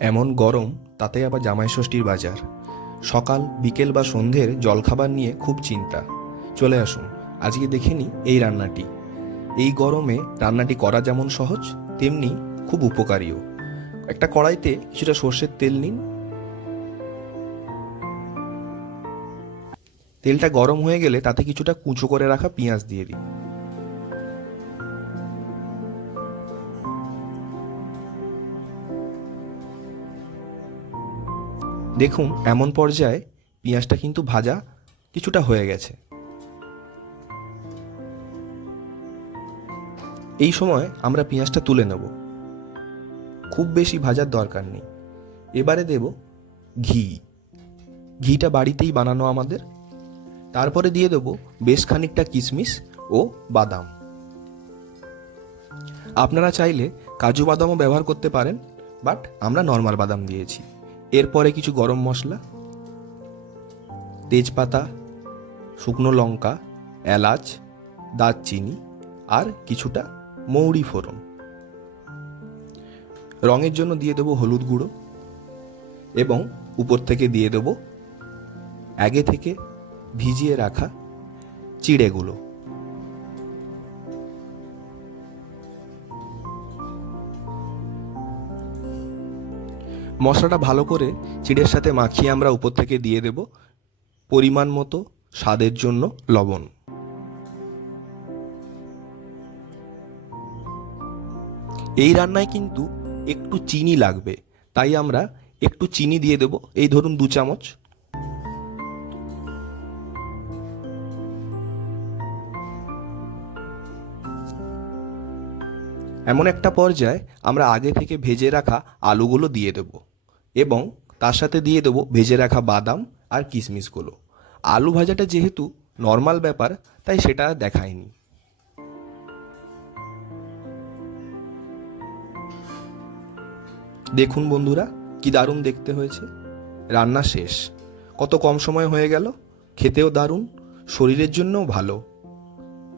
এমন গরম তাতে আবার জামাই ষষ্ঠীর বাজার। সকাল, বিকেল বা সন্ধ্যের জলখাবার নিয়ে খুব চিন্তা। চলে আসুন, আজকে দেখে নিই এই রান্নাটি। এই গরমে রান্নাটি করা যেমন সহজ, তেমনি খুব উপকারীও। একটা কড়াইতে কিছুটা সর্ষের তেল নিন। তেলটা গরম হয়ে গেলে তাতে কিছুটা কুচো করে রাখা পেঁয়াজ দিয়ে দিন। দেখুন, এমন পর্যায়ে পেঁয়াজটা কিন্তু ভাজা কিছুটা হয়ে গেছে। এই সময় আমরা পেঁয়াজটা তুলে নেব। খুব বেশি ভাজার দরকার নেই। এবারে দেব ঘি। ঘিটা বাড়িতেই বানানো আমাদের। তারপরে দিয়ে দেবো বেশ খানিকটা কিশমিশ ও বাদাম। আপনারা চাইলে কাজু বাদামও ব্যবহার করতে পারেন, বাট আমরা নর্মাল বাদাম দিয়েছি। এরপরে কিছু গরম মশলা, তেজপাতা, শুকনো লঙ্কা, এলাচ, দারচিনি আর কিছুটা মৌরি ফোড়ন। রঙের জন্য দিয়ে দেবো হলুদ গুঁড়ো এবং উপর থেকে দিয়ে দেবো আগে থেকে ভিজিয়ে রাখা চিড়েগুলো। মশলাটা ভালো করে চিড়ের সাথে মাখিয়ে আমরা উপর থেকে দিয়ে দেব পরিমাণ মতো স্বাদের জন্য লবণ। এই রান্নায় কিন্তু একটু চিনি লাগবে, তাই আমরা একটু চিনি দিয়ে দেব। এই ধরুন দু চামচ। এমন একটা পর্যায়ে আমরা আগে থেকে ভেজে রাখা আলুগুলো দিয়ে দেব। এবং তার সাথে দিয়ে দেবো ভেজে রাখা বাদাম আর কিশমিশগুলো। আলু ভাজাটা যেহেতু নর্মাল ব্যাপার, তাই সেটা দেখায়নি দেখুন বন্ধুরা, কি দারুণ দেখতে হয়েছে। রান্না শেষ। কত কম সময় হয়ে গেল, খেতেও দারুণ, শরীরের জন্যও ভালো।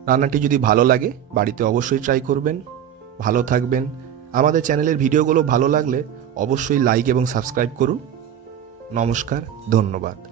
রান্নাটি যদি ভালো লাগে, বাড়িতে অবশ্যই ট্রাই করবেন। ভালো থাকবেন। আমাদের চ্যানেলের ভিডিওগুলো ভালো লাগলে অবশ্যই লাইক এবং সাবস্ক্রাইব করুন। নমস্কার ধন্যবাদ।